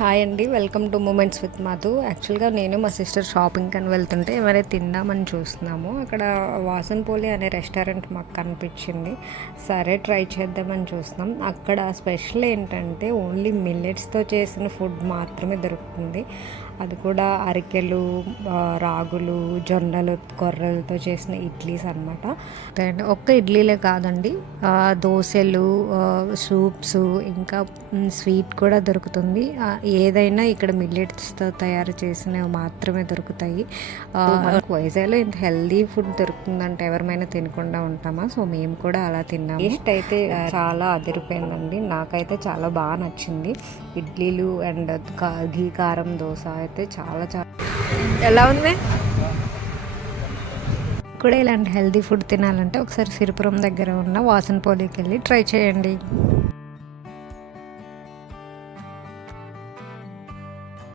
Hi అండి, welcome to moments with Madhu. యాక్చువల్గా నేను మా సిస్టర్ షాపింగ్కి అని వెళ్తుంటే ఏమైనా తిందామని చూస్తున్నాము. అక్కడ వాసన్పోలి అనే రెస్టారెంట్ మాకు కనిపించింది. సరే ట్రై చేద్దామని చూస్తున్నాం. అక్కడ స్పెషల్ ఏంటంటే ఓన్లీ మిల్లెట్స్తో చేసిన ఫుడ్ మాత్రమే దొరుకుతుంది. అది కూడా అరికెలు, రాగులు, జొన్నలు, కొర్రలతో చేసిన ఇడ్లీస్ అనమాట. అండ్ ఒక్క ఇడ్లీలే కాదండి, దోశలు, సూప్స్, ఇంకా స్వీట్ కూడా దొరుకుతుంది. ఏదైనా ఇక్కడ మిల్లెట్స్తో తయారు చేసినవి మాత్రమే దొరుకుతాయి. వైజాగ్లో ఇంత హెల్దీ ఫుడ్ దొరుకుతుందంటే ఎవరిమైనా తినకుండా ఉంటామా? సో మేము కూడా అలా తిన్నాము. టేస్ట్ అయితే చాలా అదిరిపోయిందండి. నాకైతే చాలా బాగా నచ్చింది. ఇడ్లీలు అండ్ ఘీ కారం దోశ అయితే చాలా చాలా ఎలా ఉంది. కూడా ఇలాంటి హెల్దీ ఫుడ్ తినాలంటే ఒకసారి సిరిపురం దగ్గర ఉన్న వాసన్పోలికి వెళ్ళి ట్రై చేయండి.